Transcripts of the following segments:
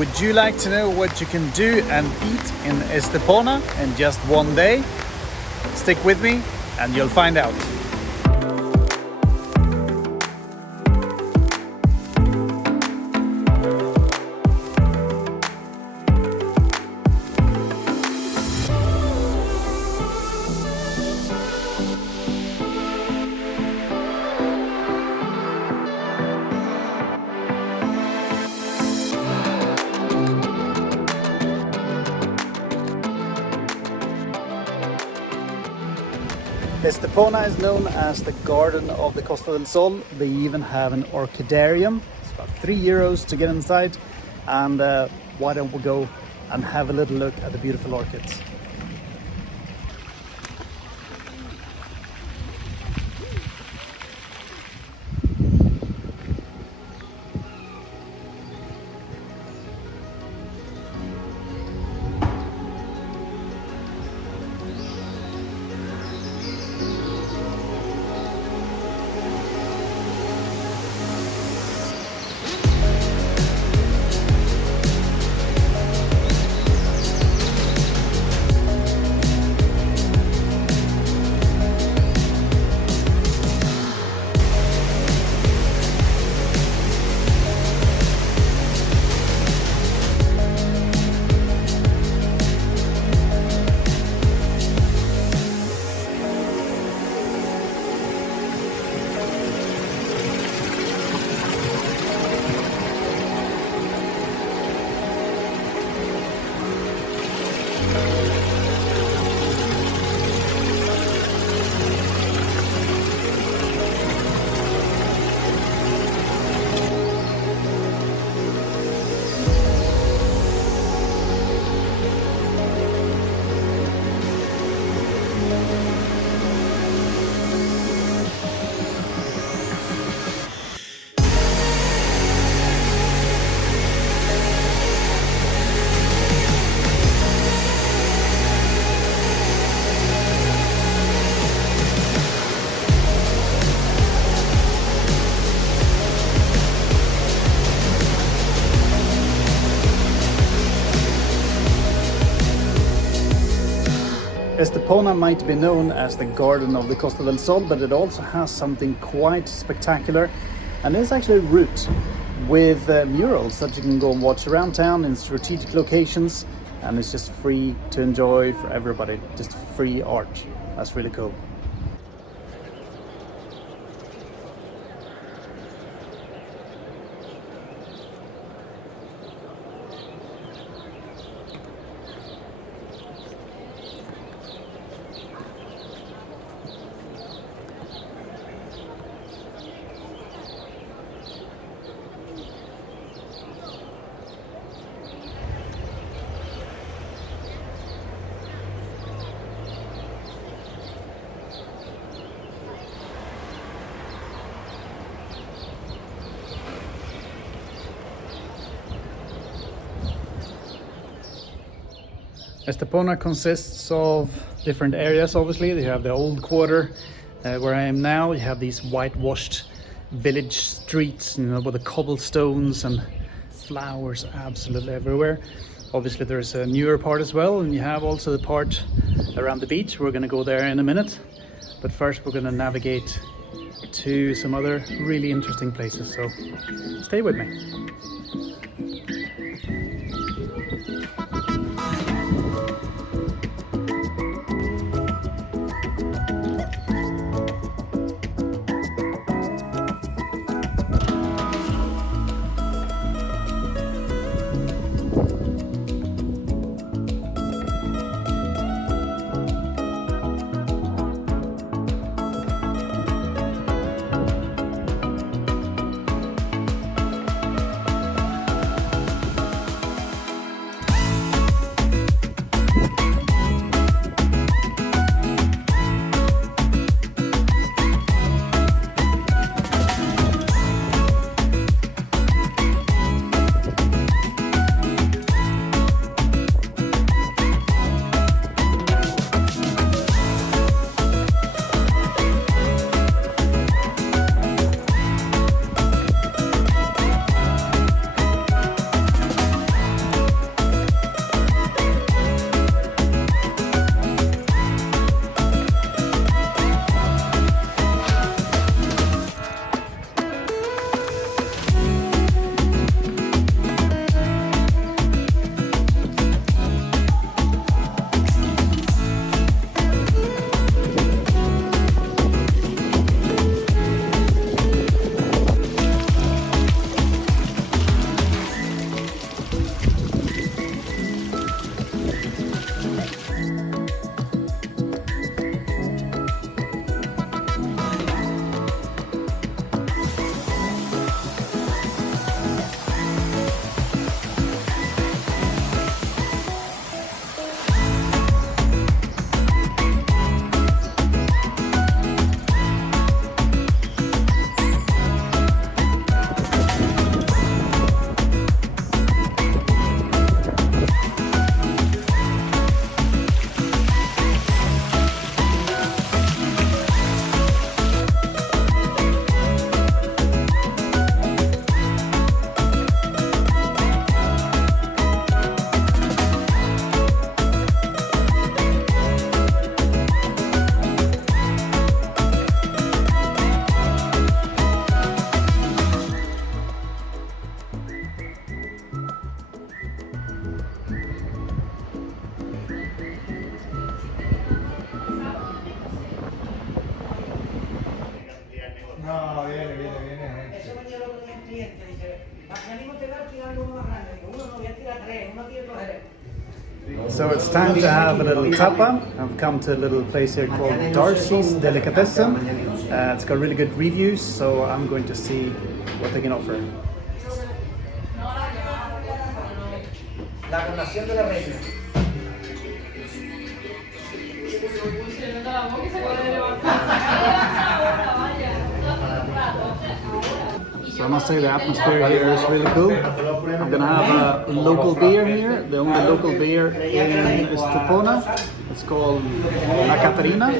Would you like to know what you can do and eat in Estepona in just one day? Stick with me and you'll find out. Estepona is known as the Garden of the Costa del Sol. They even have an orchidarium. It's about €3 to get inside. And why don't we go and have a little look at the beautiful orchids. Estepona might be known as the Garden of the Costa del Sol, but it also has something quite spectacular, and it's actually a route with murals that you can go and watch around town in strategic locations, and it's just free to enjoy for everybody, just free art. That's really cool. Estepona consists of different areas, obviously. You have the old quarter where I am now. You have these whitewashed village streets, with the cobblestones and flowers absolutely everywhere. Obviously there's a newer part as well, and you have also the part around the beach. We're going to go there in a minute, but first we're going to navigate to some other really interesting places, so stay with me. So it's time to have a little tapa. I've come to a little place here called Darcy's Delicatessen. It's got really good reviews, so I'm going to see what they can offer. La coronación de la reina. So I must say the atmosphere here is really cool. I'm gonna have a local beer here, the only local beer in Estepona. It's called La Catarina.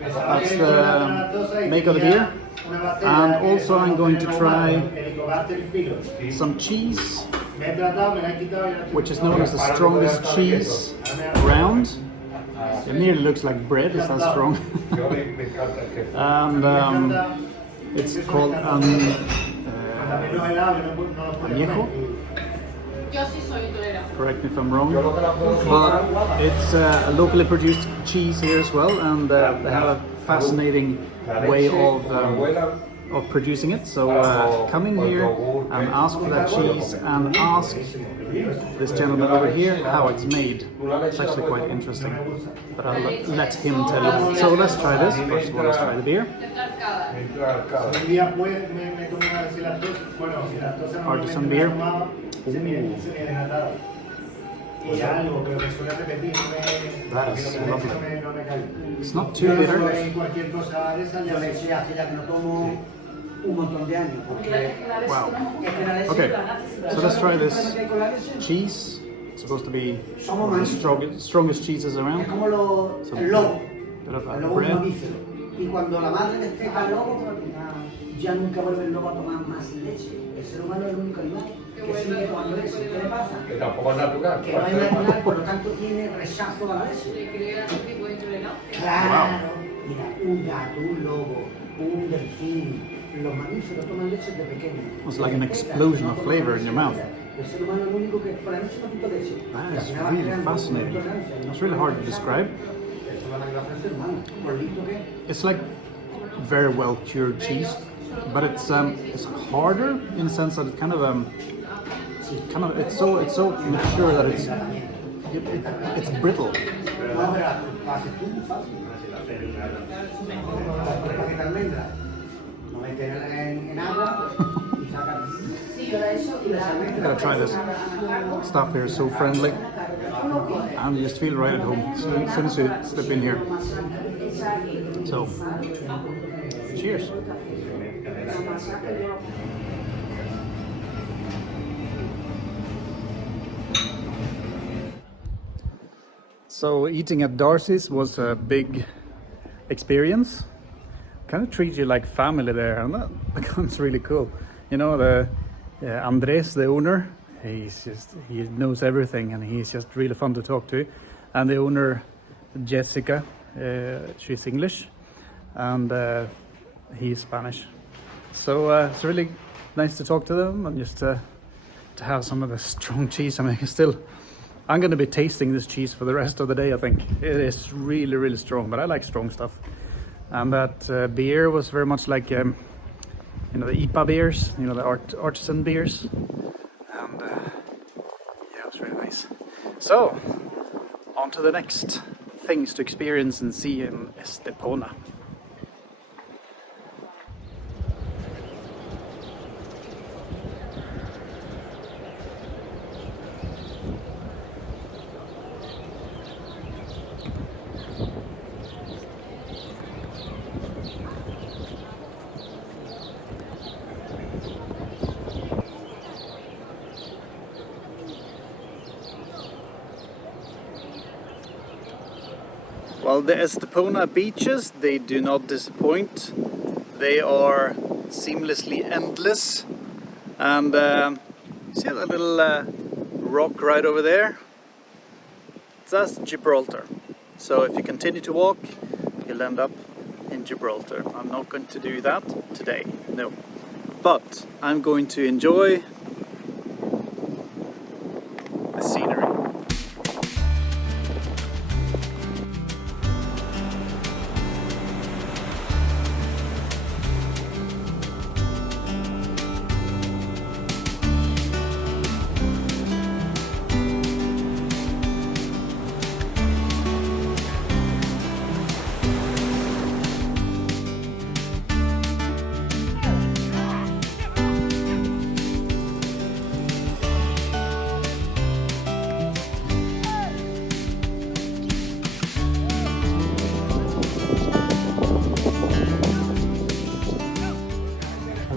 That's the make of the beer. And also I'm going to try some cheese, which is known as the strongest cheese around. It nearly looks like bread, it's that strong. And it's called añejo. Correct me if I'm wrong. But it's a locally produced cheese here as well, and they have a fascinating way of producing it. So come in here and ask for that cheese and ask this gentleman over here how it's made. It's actually quite interesting, but I'll let him tell you. So let's try this. First of all, let's try the beer. Artisan beer. Ooh. That is lovely. It's not too bitter. Wow. Okay, so let's try this cheese. It's supposed to be one of the strongest cheeses around. Some bit of bread. Ya nunca vuelve el lobo a tomar más leche. El ser humano es el único animal que sigue tomando leche. ¿Qué le pasa? Que tampoco es natural. Que no es natural, por lo tanto tiene rechazo a la leche. Le crea un tipo de intolerancia. Claro. Mira, un gato, un lobo, un delfín, los mamíferos toman leche de pequeños. It's like an explosion of flavor in your mouth. El ser humano es el único que por la noche no quita leche. That is really fascinating. It's really hard to describe. It's like very well cured cheese. But it's harder in the sense that it's it's so mature that it's brittle. I gotta try this stuff here. It's so friendly, and you just feel right at home as soon as you slip in here. So, cheers. So eating at Darcy's was a big experience. Kind of treat you like family there, and that becomes really cool. You know, the Andres, the owner, he knows everything, and he's just really fun to talk to. And the owner, Jessica, she's English, and he's Spanish. So it's really nice to talk to them and just to have some of the strong cheese. I mean, I'm going to be tasting this cheese for the rest of the day, I think. It is really, really strong, but I like strong stuff. And that beer was very much like, the IPA beers, the artisan beers. And yeah, it was really nice. So, on to the next things to experience and see in Estepona. Well, the Estepona beaches, they do not disappoint. They are seamlessly endless. And see that little rock right over there? That's Gibraltar. So if you continue to walk, you'll end up in Gibraltar. I'm not going to do that today, no. But I'm going to enjoy the scenery.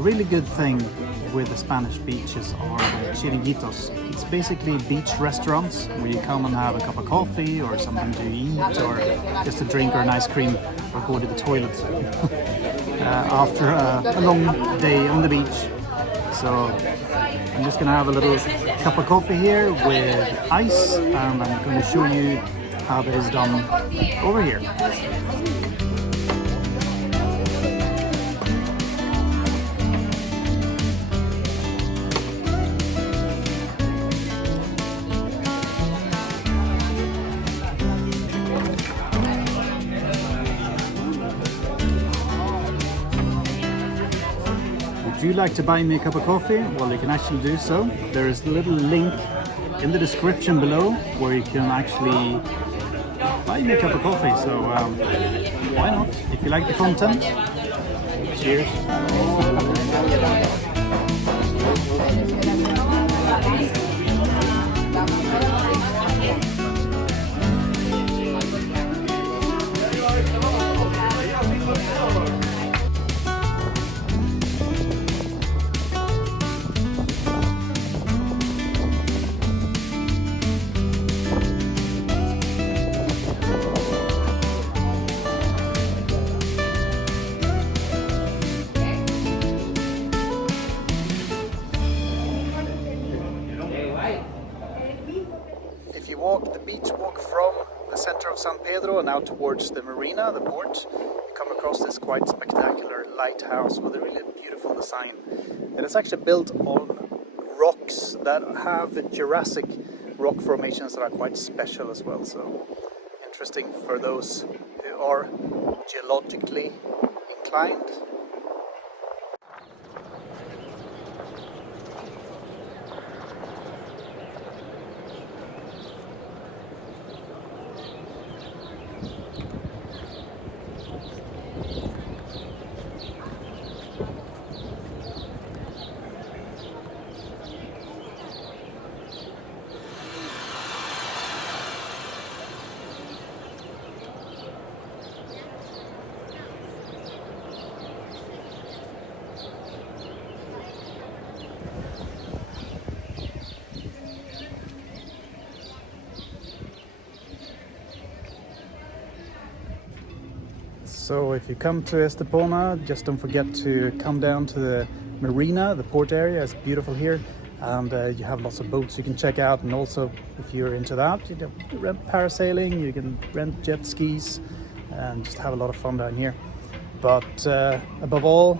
really good thing with the Spanish beaches are the Chiriquitos. It's basically beach restaurants where you come and have a cup of coffee or something to eat or just a drink or an ice cream or go to the toilet after a long day on the beach. So I'm just gonna have a little cup of coffee here with ice, and I'm going to show you how that is done over here. Would you like to buy me a cup of coffee? Well, you can actually do so. There is a little link in the description below where you can actually buy me a cup of coffee. So why not? If you like the content, cheers. If you walk the beach walk from the center of San Pedro and out towards the marina, the port, you come across this quite spectacular lighthouse with a really beautiful design. And it's actually built on rocks that have Jurassic rock formations that are quite special as well. So interesting for those who are geologically inclined. So if you come to Estepona, just don't forget to come down to the marina, the port area. It's beautiful here, and you have lots of boats you can check out. And also, if you're into that, you can rent parasailing, you can rent jet skis, and just have a lot of fun down here. But above all,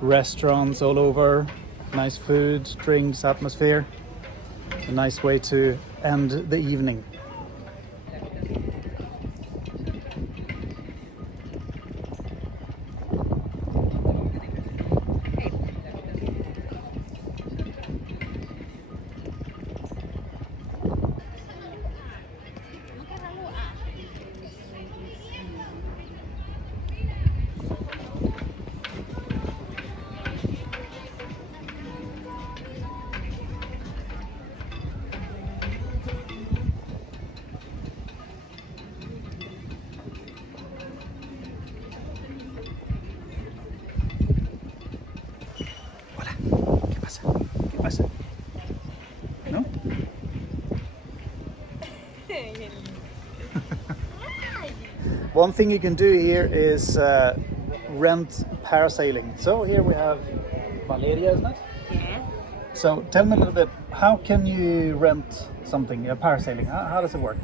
restaurants all over, nice food, drinks, atmosphere. A nice way to end the evening. ¿No? One thing you can do here is rent parasailing. So here we have Valeria, isn't it? Yes. So tell me a little bit, how can you rent something, parasailing? How does it work?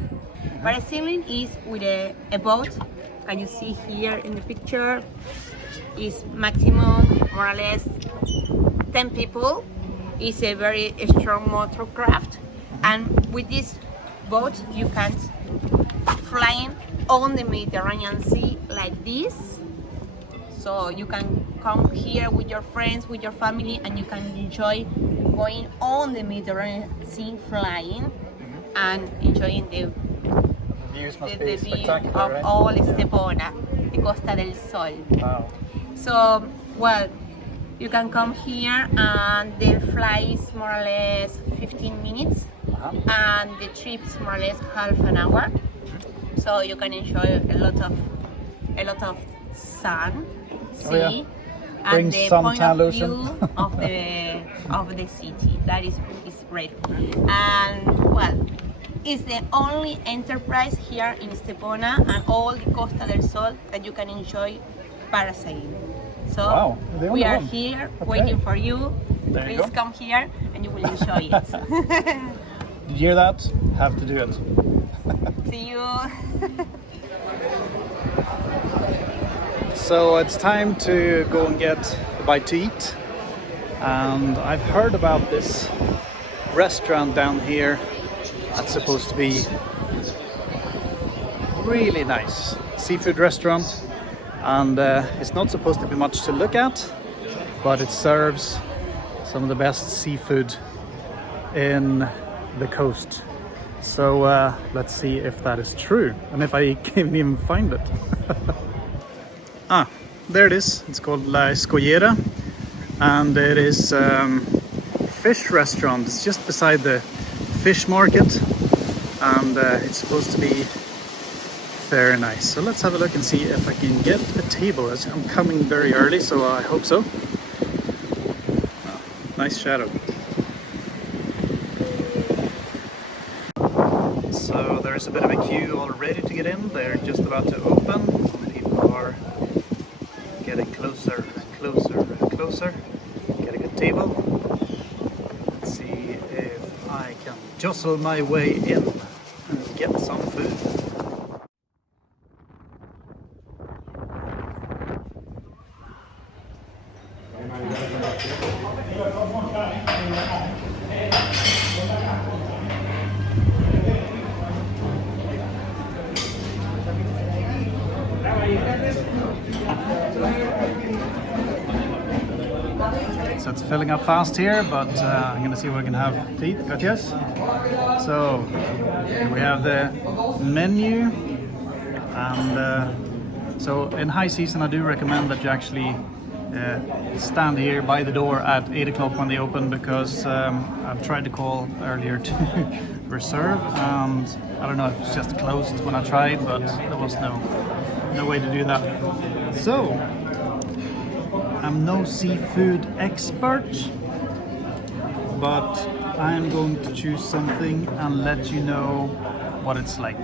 Parasailing is with a boat, and you see here in the picture is maximum more or less 10 people. It's a very strong motor craft, and with this boat you can fly on the Mediterranean Sea like this. So you can come here with your friends, with your family, and you can enjoy going on the Mediterranean Sea flying and enjoying the Views must the be view spectacular, of right? all Estepona, the Costa del Sol. Wow. So, well, you can come here and the flight is more or less 15 minutes and the trip is more or less half an hour. So you can enjoy a lot of sun, sea, Bring and the point suntan of lotion. view of the city. That is great. And well, it's the only enterprise here in Estepona and all the Costa del Sol that you can enjoy parasailing. So Wow, the only we are one. here Okay. waiting for you. There you Please go. come here and you will enjoy it. Did you hear that? Have to do it. See you. So it's time to go and get a bite to eat. And I've heard about this restaurant down here that's supposed to be really nice. Seafood restaurant. And it's not supposed to be much to look at, but it serves some of the best seafood in the coast. So let's see if that is true and if I can even find it. There it is. It's called La Escollera, and it is fish restaurant. It's just beside the fish market, and it's supposed to be very nice. So let's have a look and see if I can get a table. I'm coming very early, so I hope so. Oh, nice shadow. So there's a bit of a queue already to get in. They're just about to open. People are getting closer and closer and closer. Get a good table. Let's see if I can jostle my way in and get some food. So it's filling up fast here, but I'm gonna see what I can have to eat. Gracias. So here we have the menu, and so in high season I do recommend that you actually stand here by the door at 8 o'clock when they open, because I've tried to call earlier to reserve, and I don't know if it's just closed when I tried, but there was no way to do that. So I'm no seafood expert, but I'm going to choose something and let you know what it's like.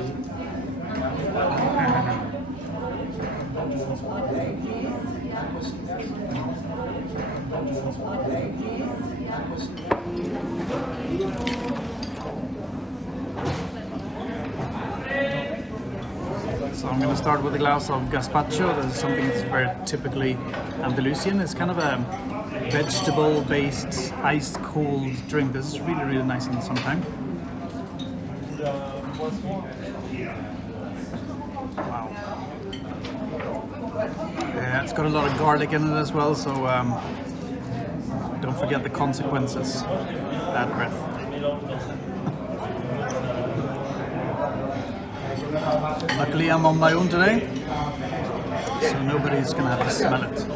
So I'm going to start with a glass of Gazpacho. This is something that's very typically Andalusian. It's kind of a vegetable-based ice cold drink. This is really, really nice in the summertime. Wow. Yeah, it's got a lot of garlic in it as well, so don't forget the consequences. Bad breath. Luckily I'm on my own today, so nobody's gonna have to smell it.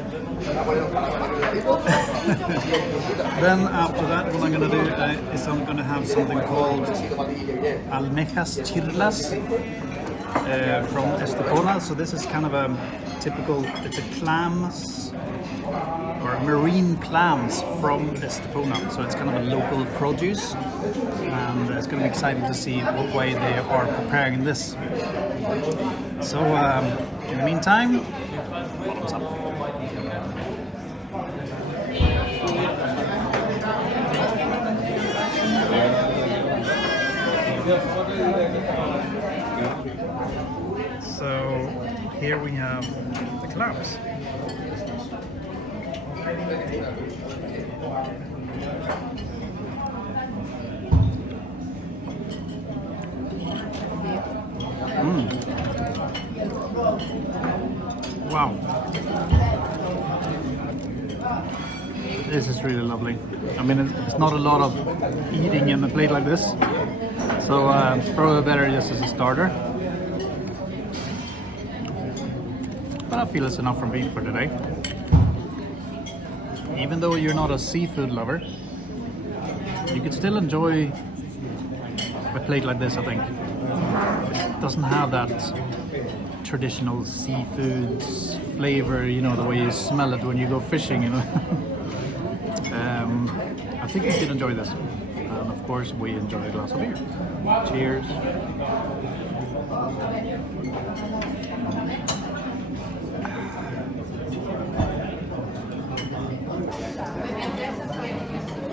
Then after that, what I'm gonna do is I'm gonna have something called almejas chirlas from Estepona. So this is kind of a typical, it's a clams or marine clams from Estepona. So it's kind of a local produce, and it's going to be exciting to see what way they are preparing this. So in the meantime, bottoms up. So here we have the clams. Wow. This is really lovely. I mean, it's not a lot of eating in a plate like this, so probably better just as a starter. But I feel it's enough for me for today. Even though you're not a seafood lover, you could still enjoy a plate like this, I think. It doesn't have that traditional seafood flavor, you know, the way you smell it when you go fishing, you know. I think you should enjoy this. And of course, we enjoy a glass of beer. Cheers.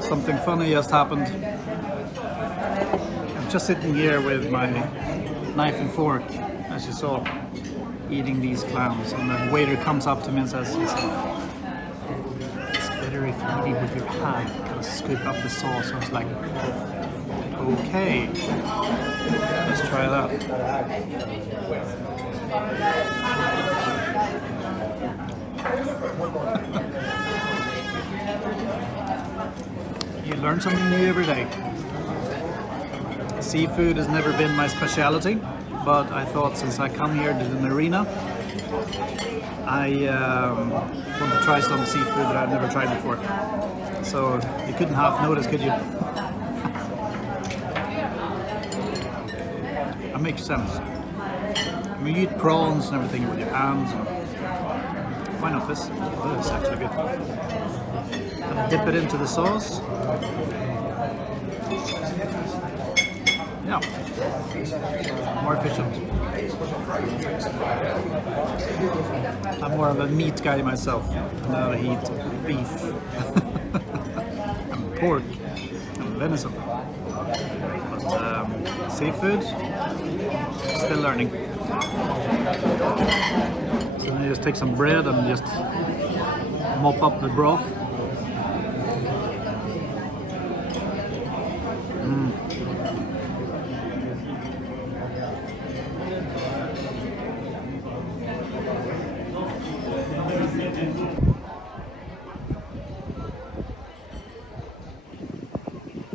Something funny just happened. I'm just sitting here with my knife and fork, as you saw, eating these clams, and the waiter comes up to me and says, it's better if you eat it with your hand, kind of scoop up the sauce. I was like, okay, let's try that. You learn something new every day. Seafood has never been my speciality, but I thought since I come here to the marina, I want to try some seafood that I've never tried before. So you couldn't half notice, could you? That makes sense. I mean, you eat prawns and everything with your hands. Why not this? Oh, this is actually good. Dip it into the sauce. Yeah, more efficient. I'm more of a meat guy myself. Now I eat beef and pork and venison. But seafood, still learning. So then you just take some bread and just mop up the broth.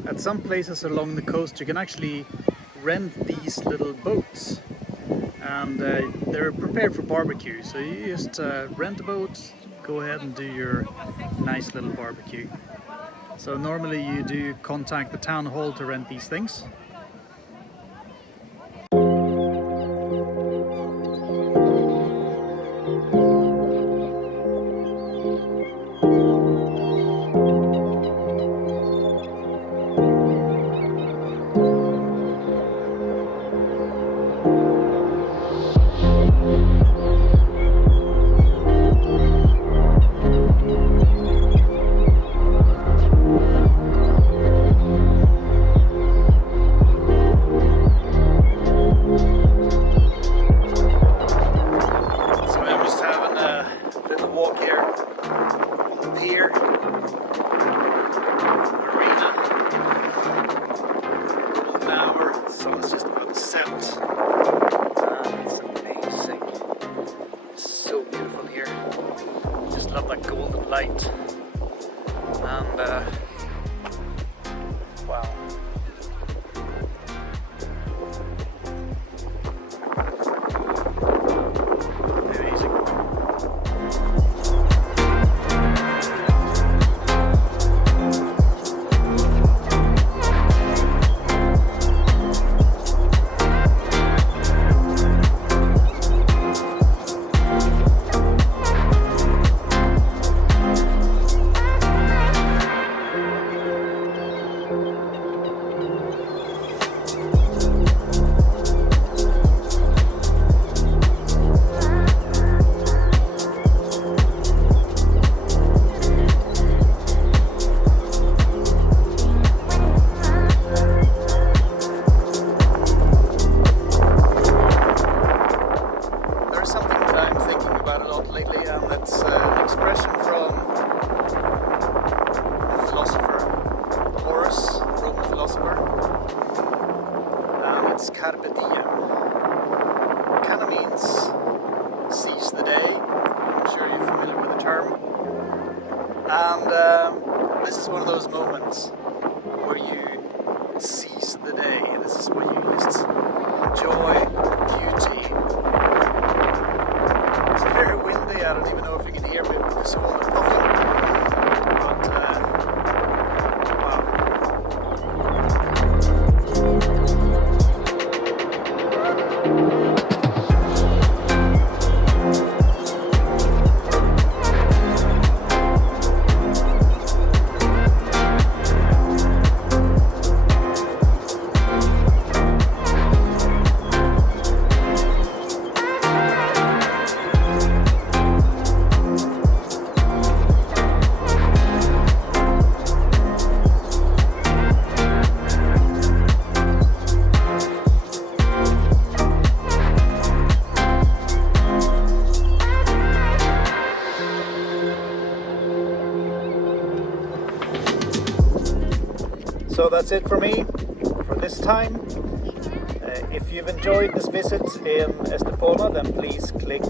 At some places along the coast you can actually rent these little boats, and they're prepared for barbecue, so you just rent a boat, go ahead and do your nice little barbecue. So normally you do contact the town hall to rent these things. Light and wow. Amazing. Carpe diem. Kind of means seize the day. I'm sure you're familiar with the term. And this is one of those moments where you seize the day. This is where you just enjoy the beauty. It's very windy. I don't even know if you can hear me because of all the puffing. But wow. So that's it for me for this time. If you've enjoyed this visit in Estepona, then please click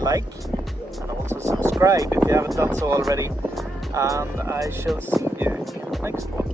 like and also subscribe if you haven't done so already. And I shall see you in the next one.